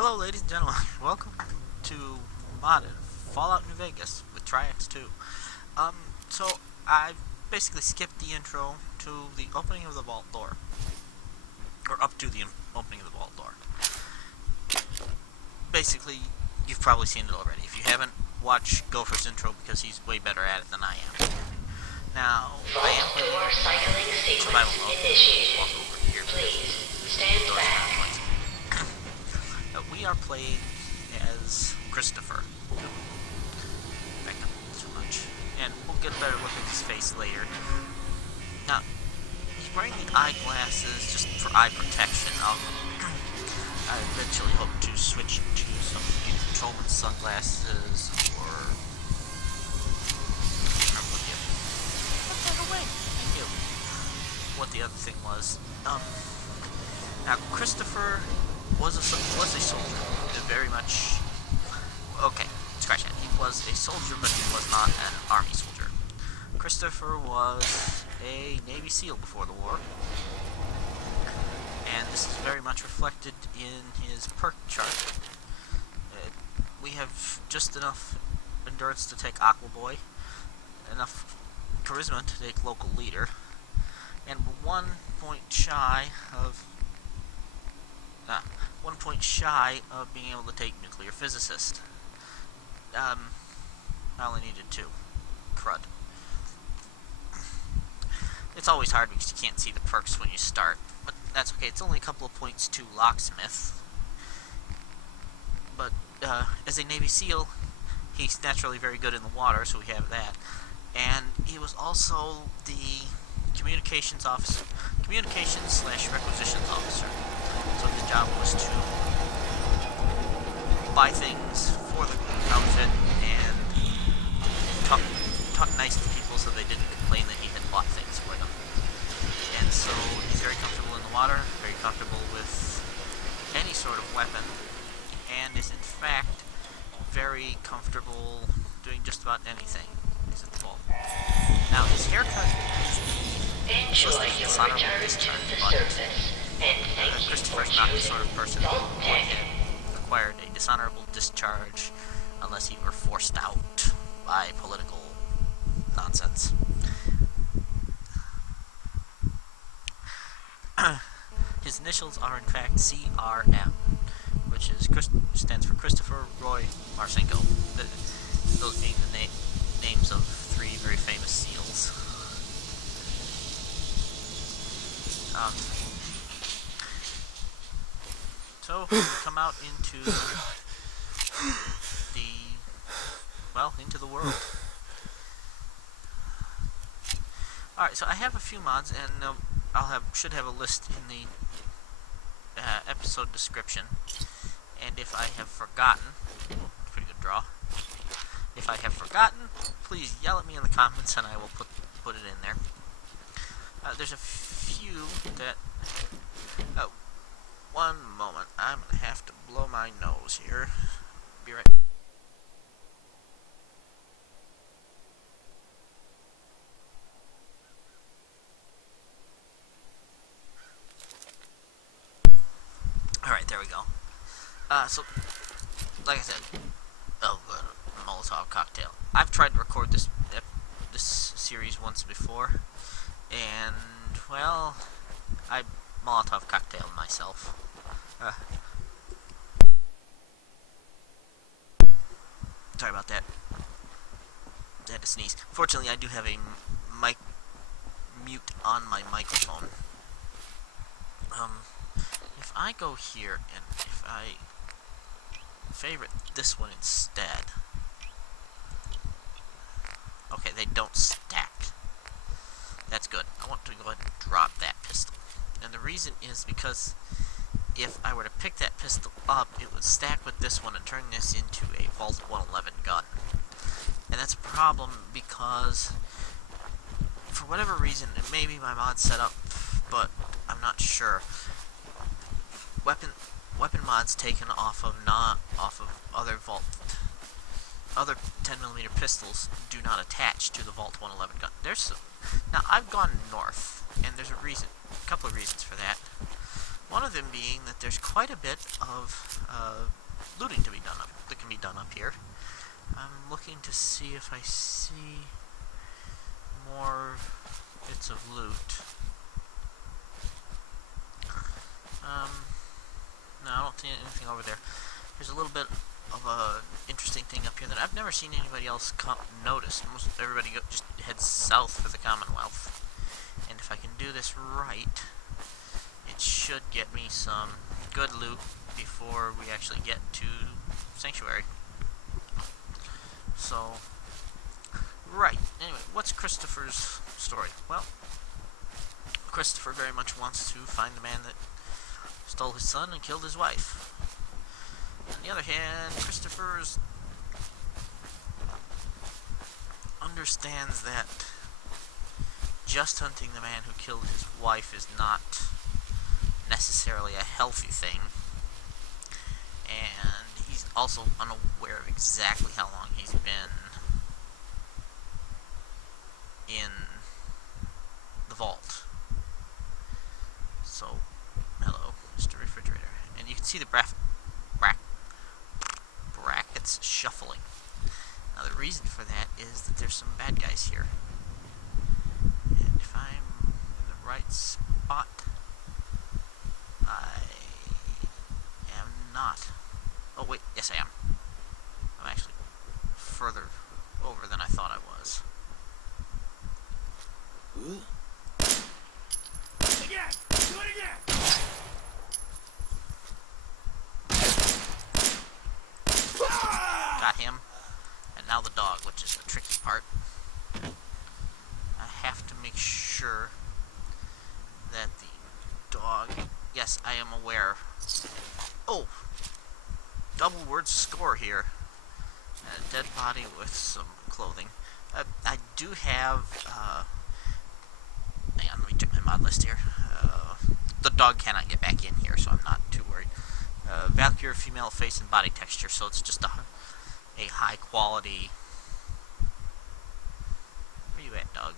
Hello ladies and gentlemen, welcome to Modded Fallout New Vegas with Triax 2. So I basically skipped the intro to the opening of the vault door. Or up to the opening of the vault door. Basically, you've probably seen it already. If you haven't, watch Gopher's intro because he's way better at it than I am. Now, I am playing survival mode. Walk over here. Please stand back. We are playing as Christopher. Back up too much. And we'll get a better look at his face later. Now, he's wearing the eyeglasses just for eye protection. I eventually hope to switch to some either patrolman sunglasses or... what the other thing was. Now, Christopher was a soldier. Very much... Okay, scratch that. He was a soldier, but he was not an army soldier. Christopher was a Navy SEAL before the war. And this is very much reflected in his perk chart. We have just enough endurance to take Aquaboy, enough charisma to take local leader, and 1 point shy of... 1 point shy of being able to take nuclear physicist. I only needed 2. Crud. It's always hard because you can't see the perks when you start, but that's okay. It's only a couple of points to locksmith. But as a Navy SEAL, he's naturally very good in the water, so we have that. And he was also the communications officer, communications/requisitions officer. So the job was to buy things for the outfit and talk nice to people so they didn't complain that he had bought things for them. And so he's very comfortable in the water, very comfortable with any sort of weapon, and is in fact very comfortable doing just about anything. He's at the vault. Now his haircut Enjoy your return to the service. Christopher's not the sort of person who would have acquired a dishonorable discharge unless he were forced out by political nonsense. His initials are in fact CRM, which stands for Christopher Roy Marcinko, those being the names of 3 very famous SEALs. So, we come out into into the world. Alright, so I have a few mods, and should have a list in the episode description. And if I have forgotten, pretty good draw. If I have forgotten, please yell at me in the comments, and I will put it in there. There's a few that... Oh. One moment, I'm gonna have to blow my nose here. Be right. Alright, there we go. So, like I said, Molotov cocktail. I've tried to record this series once before, and, well, I Molotov cocktail myself. Sorry about that. I had to sneeze. Fortunately, I do have a mute on my microphone. If I go here and if I favorite this one instead. Okay, they don't stack. That's good. I want to go ahead and drop that pistol. And the reason is because if I were to pick that pistol up, it would stack with this one and turn this into a Vault 111 gun. And that's a problem because, for whatever reason, it may be my mod setup, but I'm not sure. Weapon mods taken off of other 10mm pistols do not attach to the Vault 111 gun. Now I've gone north, and there's a couple of reasons for that. One of them being that there's quite a bit of looting to be done that can be done up here. I'm looking to see if I see more bits of loot. No, I don't see anything over there. There's a little bit of a interesting thing up here that I've never seen anybody else notice. Most everybody just heads south for the Commonwealth. And if I can do this right, it should get me some good loot before we actually get to Sanctuary. So, right. Anyway, what's Christopher's story? Well, Christopher very much wants to find the man that stole his son and killed his wife. On the other hand, Christopher understands that just hunting the man who killed his wife is not necessarily a healthy thing, and he's also unaware of exactly how long he's been in the vault. So, hello, Mr. Refrigerator. And you can see the brackets shuffling. Now the reason for that is that there's some bad guys here. And if I'm in the right spot, I am not. Oh wait, yes I am. I'm actually further over than I thought I was. Again! Do it again! Got him. And now the dog, which is the tricky part. I have to make sure that the dog... Yes, I am aware. Oh! Double word score here. A dead body with some clothing. I do have... hang on, let me check my mod list here. The dog cannot get back in here, so I'm not too worried. Valkyrie female face and body texture, so it's just a high quality... Where you at, dog?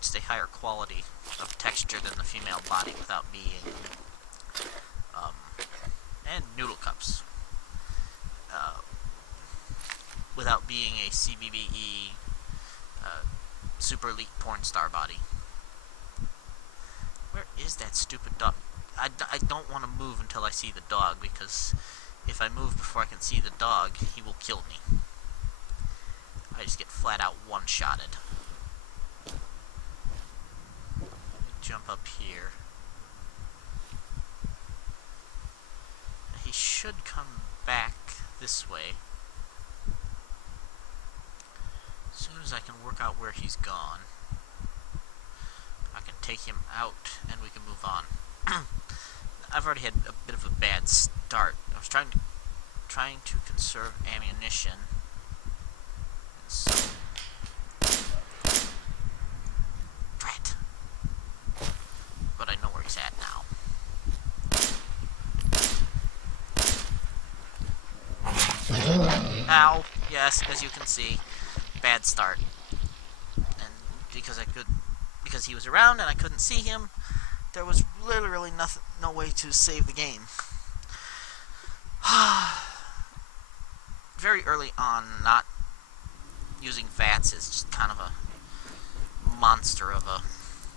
Just a higher quality of texture than the female body without being... and noodle cups. Without being a CBBE super elite porn star body. Where is that stupid dog? I don't want to move until I see the dog, because if I move before I can see the dog, he will kill me. I just get flat out one-shotted. Let me jump up here. He should come back this way. As soon as I can work out where he's gone, I can take him out and we can move on. I've already had a bit of a bad start. I was trying to conserve ammunition. And so, drat. But I know where he's at now. Ow! Yes, as you can see, bad start. And because he was around and I couldn't see him, there was literally no way to save the game. Very early on, not using VATS is just kind of a monster of a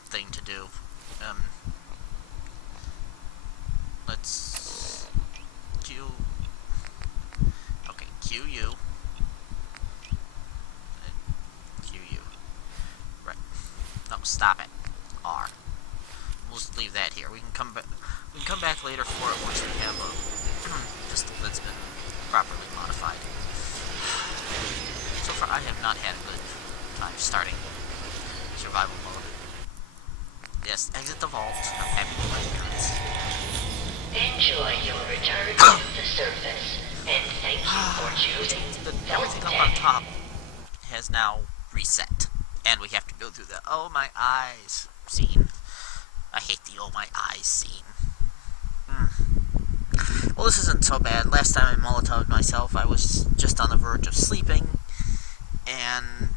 thing to do. Let's Q. Okay, QU. QU. Right. No, stop it. R. We'll just leave that here. We can come back. We can come back later for it once we have a pistol that's been properly modified. So far, I have not had a good time starting survival mode. Yes, exit the vault. I'm happy with my appearance. Enjoy your return to the surface, and thank you for choosing Everything up on top has now reset, and we have to go through the "oh my eyes" scene. I hate the "oh my eyes" scene. Well, this isn't so bad. Last time I Molotov'd myself, I was just on the verge of sleeping, and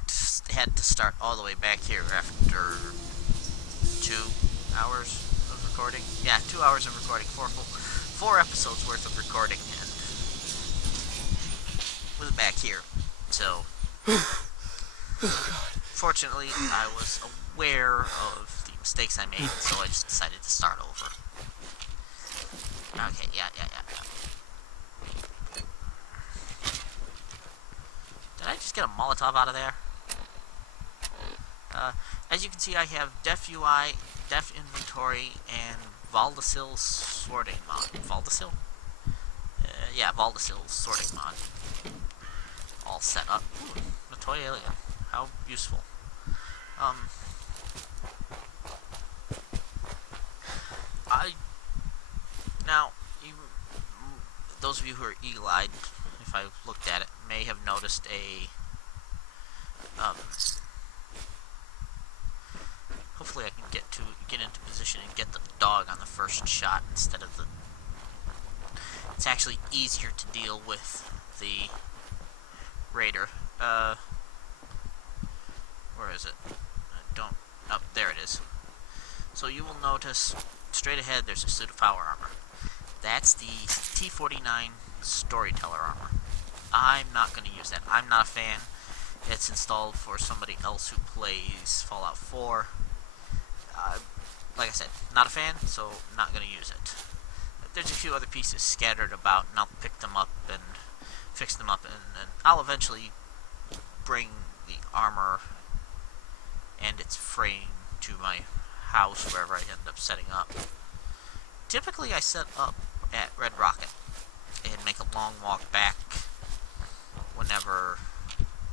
had to start all the way back here after 2 hours of recording. Yeah, 2 hours of recording. Four episodes worth of recording, and we're back here. So, fortunately, I was aware of the mistakes I made, so I just decided to start over. Okay, yeah. Did I just get a Molotov out of there? As you can see, I have Def UI, Def Inventory, and Valdacil sorting mod. Valdacil? Yeah, Valdacil sorting mod. All set up. Ooh, a toy alien. How useful. Now, those of you who are eagle-eyed, if I looked at it, may have noticed a, hopefully I can get into position and get the dog on the first shot instead of the... It's actually easier to deal with the raider. Where is it? Oh, there it is. So you will notice, straight ahead, there's a suit of power armor. That's the T49 Storyteller armor. I'm not going to use that. I'm not a fan. It's installed for somebody else who plays Fallout 4. Like I said, not a fan, so not going to use it. There's a few other pieces scattered about, and I'll pick them up and fix them up, and I'll eventually bring the armor and its frame to my house, wherever I end up setting up. Typically, I set up at Red Rocket and make a long walk back whenever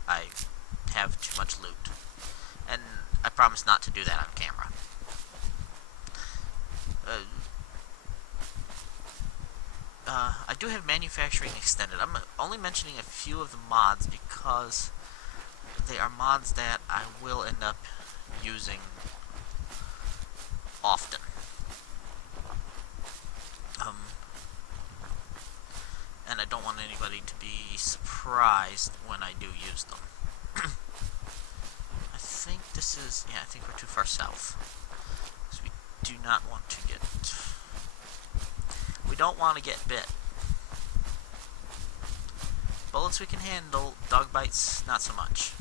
I have too much loot. And I promise not to do that on camera. I do have manufacturing extended. I'm only mentioning a few of the mods because they are mods that I will end up using often. And I don't want anybody to be surprised when I do use them. I think this is... yeah, I think we're too far south. So we do not want to get... we don't want to get bit. Bullets we can handle, dog bites, not so much.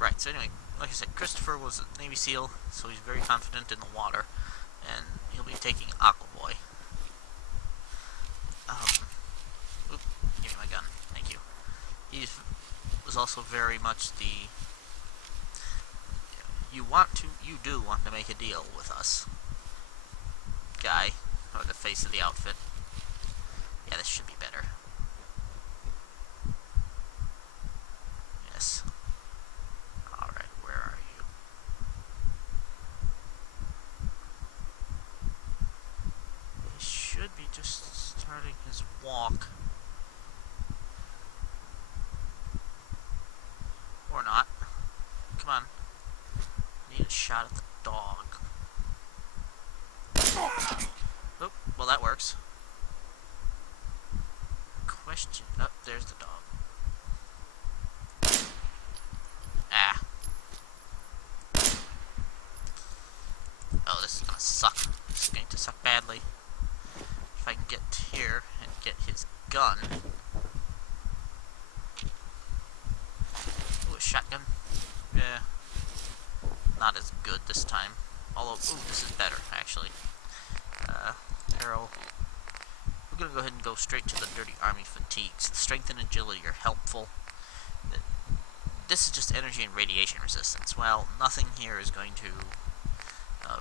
Right, so anyway, like I said, Christopher was a Navy SEAL, so he's very confident in the water, and he'll be taking Aquaboy. Oop, give me my gun, thank you. He was also very much the... you do want to make a deal with us guy, or the face of the outfit. Yeah, this should be better. Yes. Alright, where are you? He should be just starting his walk. Or not. Come on. Need a shot at the dog. Oop, well that works. Question. Oh, there's the dog. Ah. Oh, this is gonna suck. This is going to suck badly. If I can get here and get his gun. Ooh, a shotgun. Yeah. Not as good this time. Although, ooh, this is better, actually. Arrow. We're gonna go ahead and go straight to the Dirty Army fatigues. The strength and agility are helpful. This is just energy and radiation resistance. Well, nothing here is going to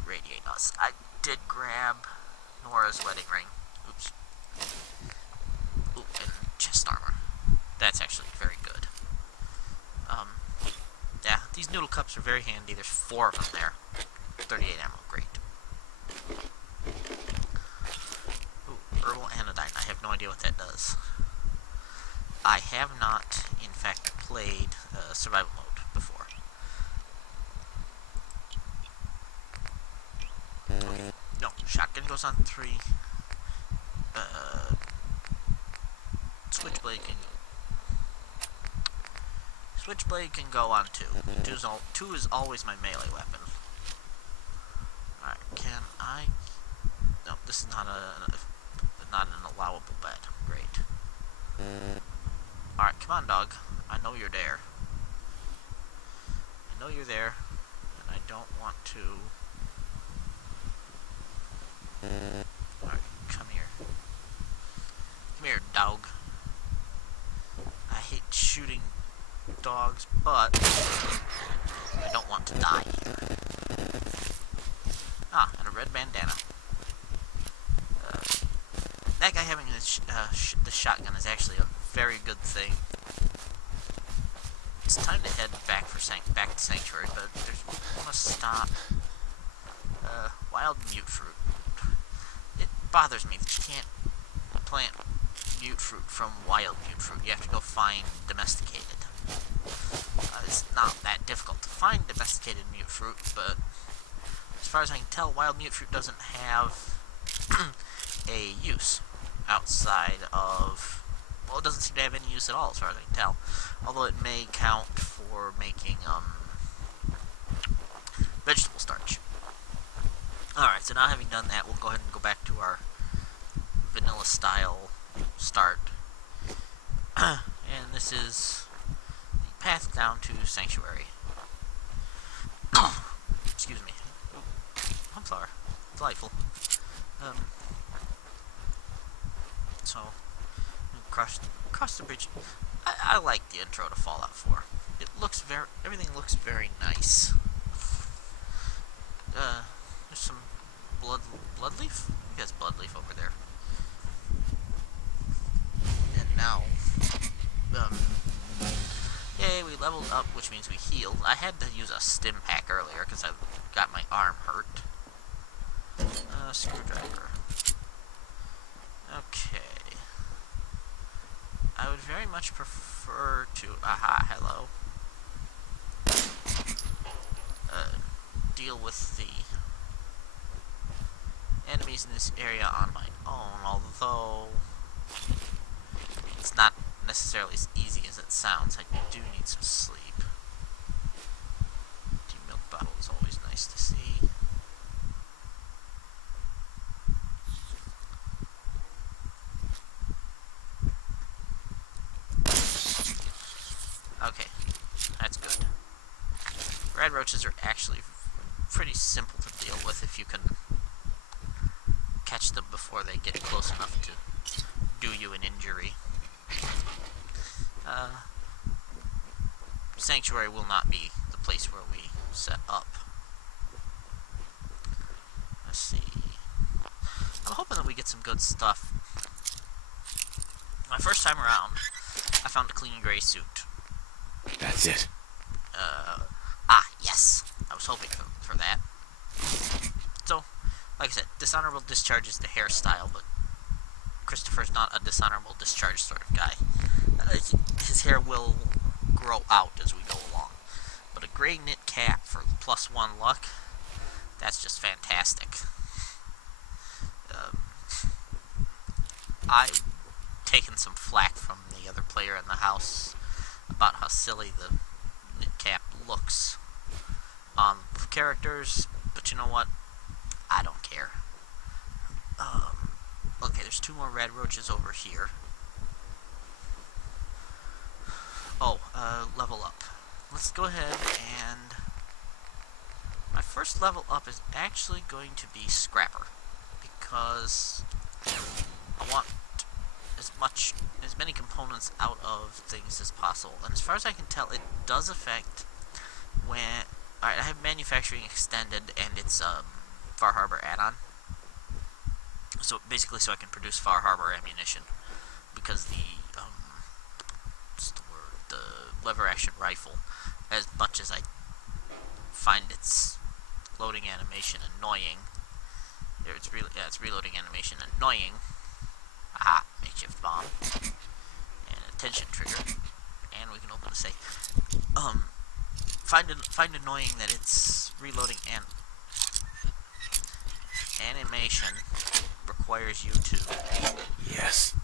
radiate us. I did grab Nora's wedding ring. Oops. Ooh, and chest armor. That's actually very good. Yeah, these noodle cups are very handy. There's 4 of them there. 38 ammo, great. Herbal anodyne. I have no idea what that does. I have not, in fact, played survival mode before. Okay. No, shotgun goes on 3. Switchblade can go on 2. 2 is always my melee weapon. Can I... No, this is not not an allowable bed. Great. Alright, come on, dog. I know you're there. I know you're there, and I don't want to... Alright, come here. Come here, dog. I hate shooting dogs, but I don't want to die here. Ah, and a red bandana. That guy having the shotgun is actually a very good thing. It's time to head back to Sanctuary, but I want to stop. Wild mute fruit. It bothers me that you can't plant mute fruit from wild mute fruit. You have to go find domesticated. It's not that difficult to find domesticated mute fruit, but as far as I can tell, wild mute fruit doesn't have a use outside of... Well, it doesn't seem to have any use at all, as far as I can tell. Although it may count for making vegetable starch. Alright, so now having done that, we'll go ahead and go back to our vanilla style start. And this is the path down to Sanctuary. Excuse me. Sunflower. Delightful. So, cross the bridge. I like the intro to Fallout 4. It looks everything looks very nice. There's some bloodleaf? I think that's bloodleaf over there. And now, yay, we leveled up, which means we healed. I had to use a stim pack earlier because I got my arm hurt. Screwdriver. Okay. I would very much prefer to... Aha, hello. Deal with the enemies in this area on my own, although it's not necessarily as easy as it sounds. I do need some sleep. The milk bottle is always nice to see. Okay, that's good. Red roaches are actually pretty simple to deal with if you can catch them before they get close enough to do you an injury. Sanctuary will not be the place where we set up. Let's see. I'm hoping that we get some good stuff. My first time around, I found a clean gray suit. That's it. Yes. I was hoping for that. So, like I said, dishonorable discharge is the hairstyle, but Christopher's not a dishonorable discharge sort of guy. His hair will grow out as we go along. But a gray knit cap for +1 luck, that's just fantastic. I've taken some flack from the other player in the house about how silly the knit cap looks on characters, but you know what? I don't care. Okay, there's 2 more red roaches over here. Oh, level up. Let's go ahead and... My first level up is actually going to be Scrapper, because I want as many components out of things as possible. And as far as I can tell, it does affect when... Alright, I have Manufacturing Extended, and it's Far Harbor add-on. So basically, so I can produce Far Harbor ammunition, because the what's the word? The lever action rifle, as much as I find its loading animation annoying, it's reloading animation annoying. Aha, makeshift bomb and a tension trigger, and we can open the safe. Find annoying that it's reloading and animation requires you to... Yes.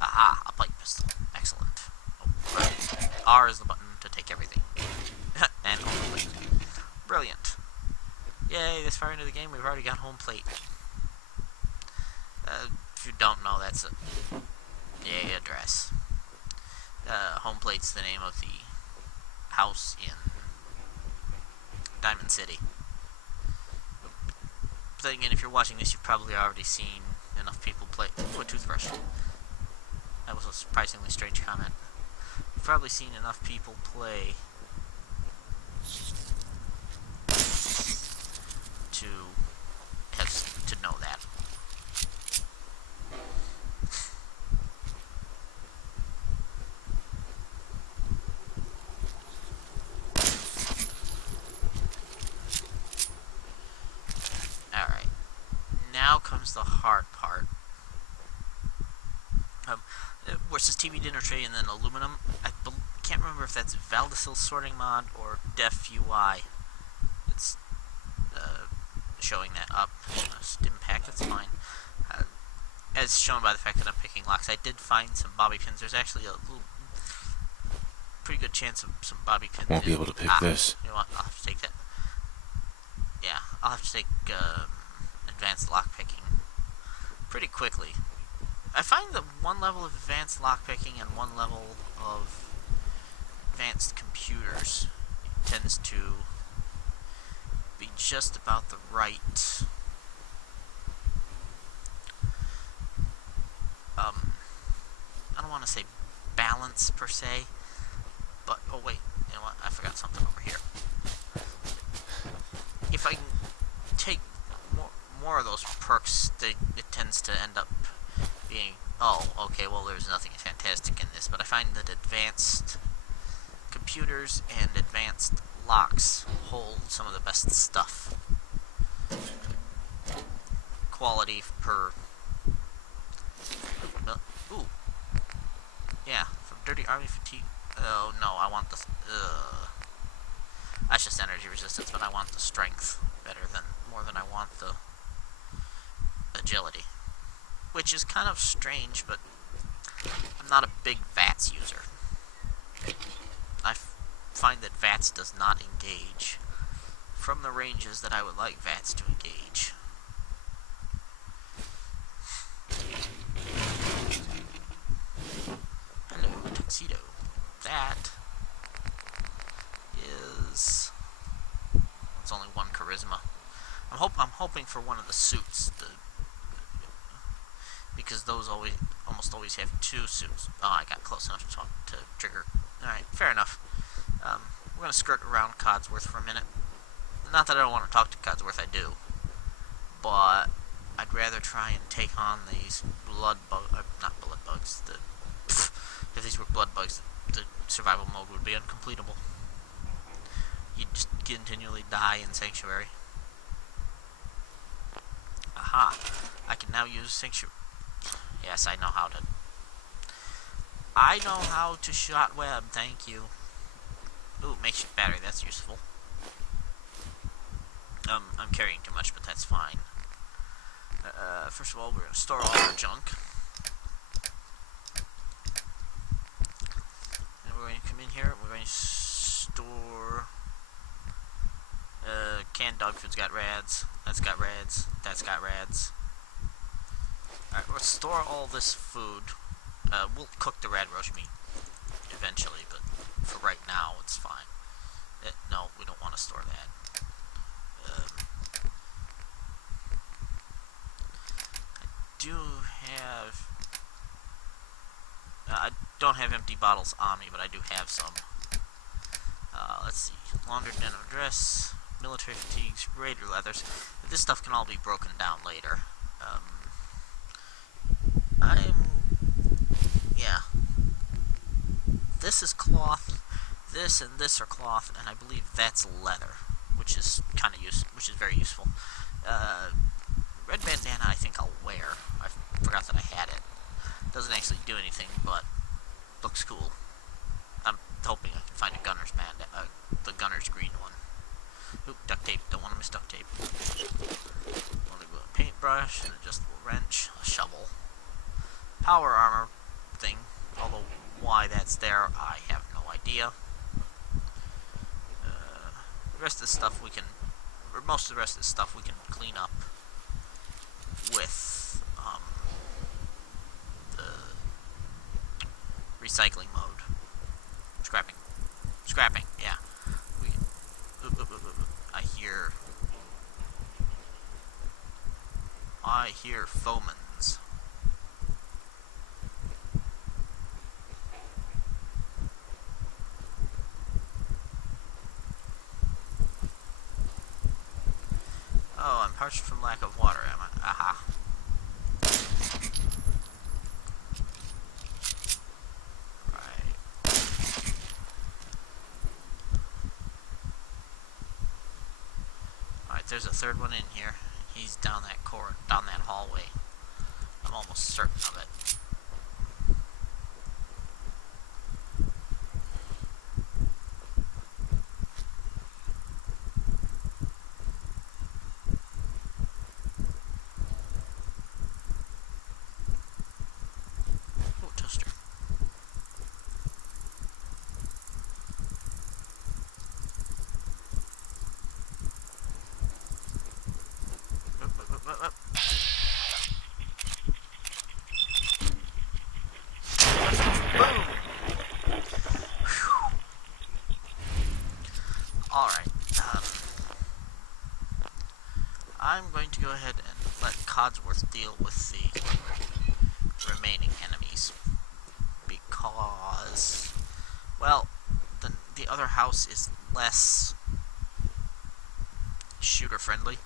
Aha, a pipe pistol. Excellent. Oh, right. R is the button to take everything. And open. Brilliant. Yay, this far into the game, we've already got home plate. If you don't know, that's a address. Home plate's the name of the house in Diamond City. But then again, if you're watching this, you've probably already seen enough people play. Ooh, a toothbrush. That was a surprisingly strange comment. You've probably seen enough people play to know that. Alright. Now comes the hard part. Where it says TV dinner tray and then aluminum. I can't remember if that's Valdacil sorting mod or Def UI. It's showing that up. Stim pack, that's fine. As shown by the fact that I'm picking locks, I did find some bobby pins. There's actually a little, pretty good chance of some bobby pins. Won't be able to pick this. You know what? I'll have to take that. Yeah, I'll have to take advanced lock picking pretty quickly. I find that one level of advanced lockpicking and one level of advanced computers tends to be just about the right I don't want to say balance per se, but oh wait, you know what, I forgot something over here. If I can take more of those perks, it tends to end up being, oh, okay, well, there's nothing fantastic in this, but I find that advanced computers and advanced locks hold some of the best stuff. Quality per... Ooh. Yeah, from Dirty Army Fatigue... Oh, no, I want the... That's just energy resistance, but I want the strength more than I want the agility. Which is kind of strange, but I'm not a big VATS user. I find that VATS does not engage from the ranges that I would like VATS to engage. Hello, Tuxedo. That is... It's only one charisma. I'm hoping for one of the suits, because those almost always have two suits. Oh, I got close enough to trigger. Alright, fair enough. We're going to skirt around Codsworth for a minute. Not that I don't want to talk to Codsworth, I do. But I'd rather try and take on these blood bugs. Not blood bugs. If these were blood bugs, the survival mode would be uncompletable. You'd just continually die in Sanctuary. Aha! I can now use Sanctuary. Yes, I know how to. I know how to shot web, thank you. Ooh, makeshift battery, that's useful. I'm carrying too much, but that's fine. First of all, we're going to store all our junk. And we're going to come in here, we're going to store... canned dog food's got rads, that's got rads, that's got rads. Alright, we'll store all this food. We'll cook the rad roast meat eventually, but for right now, it's fine. No, we don't want to store that. I don't have empty bottles on me, but I do have some. Let's see. Laundered denim dress, military fatigues, raider leathers. This stuff can all be broken down later. Yeah. This is cloth, this and this are cloth, and I believe that's leather, which is kind of which is very useful. Red bandana I think I'll wear. I forgot that I had it. Doesn't actually do anything, but looks cool. I'm hoping I can find a gunner's bandana, the gunner's green one. Oop, duct tape. Don't want to miss duct tape. Want to go a paintbrush, an adjustable wrench, a shovel, power armor thing. Although why that's there, I have no idea. The rest of the stuff we can or most of the rest of the stuff we can clean up with the recycling mode. Scrapping, yeah. I hear foamans. Oh, I'm parched from lack of water, am I? Aha. Right. Alright, there's a third one in here. He's down that hallway. I'm almost certain of it. Oh, toaster. Up. Alright, I'm going to go ahead and let Codsworth deal with the remaining enemies, because, well, the other house is less shooter-friendly.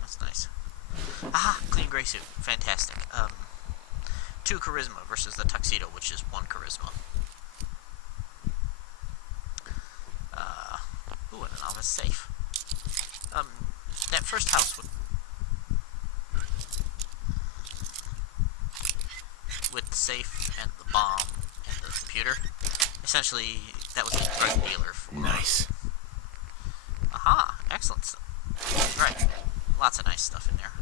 That's nice. Aha! Clean gray suit. Fantastic. 2 charisma versus the tuxedo, which is 1 charisma. Ooh, and an office safe. That first house with the safe and the bomb and the computer, essentially, that was the drug dealer for... Nice. Aha! Excellent stuff. Right. Lots of nice stuff in there.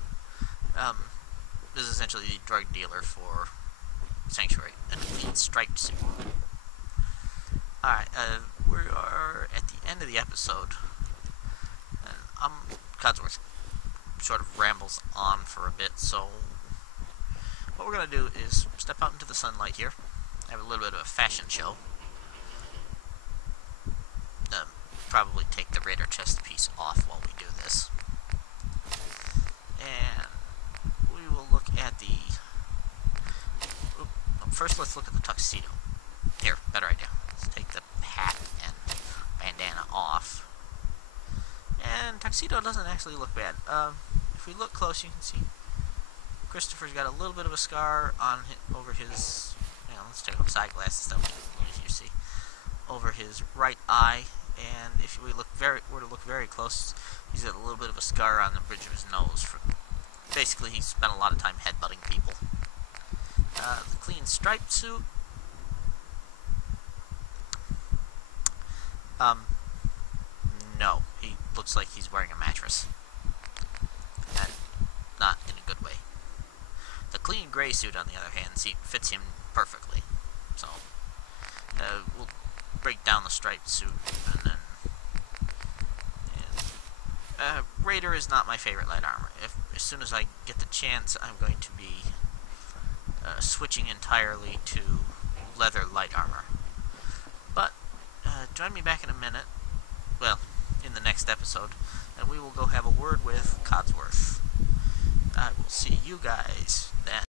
This is essentially the drug dealer for Sanctuary, and the striped suit. Alright, we are at the end of the episode, and Codsworth sort of rambles on for a bit, so what we're going to do is step out into the sunlight here, have a little bit of a fashion show, probably take the radar chest piece off while we do this, and we will look at the... First, let's look at the tuxedo. Here, better idea. Let's take the hat and bandana off. And tuxedo doesn't actually look bad. If we look close, you can see Christopher's got a little bit of a scar on over his... let's take off side glasses, though. You see, over his right eye. And if we were to look very close, he's got a little bit of a scar on the bridge of his nose. Basically, he spent a lot of time headbutting people. The clean striped suit. No, he looks like he's wearing a mattress. And not in a good way. The clean gray suit, on the other hand, fits him perfectly. So, we'll break down the striped suit, and then... Raider is not my favorite light armor. As soon as I get the chance, I'm going to be switching entirely to leather light armor. But, join me back in a minute, well, in the next episode, and we will go have a word with Codsworth. I will see you guys then.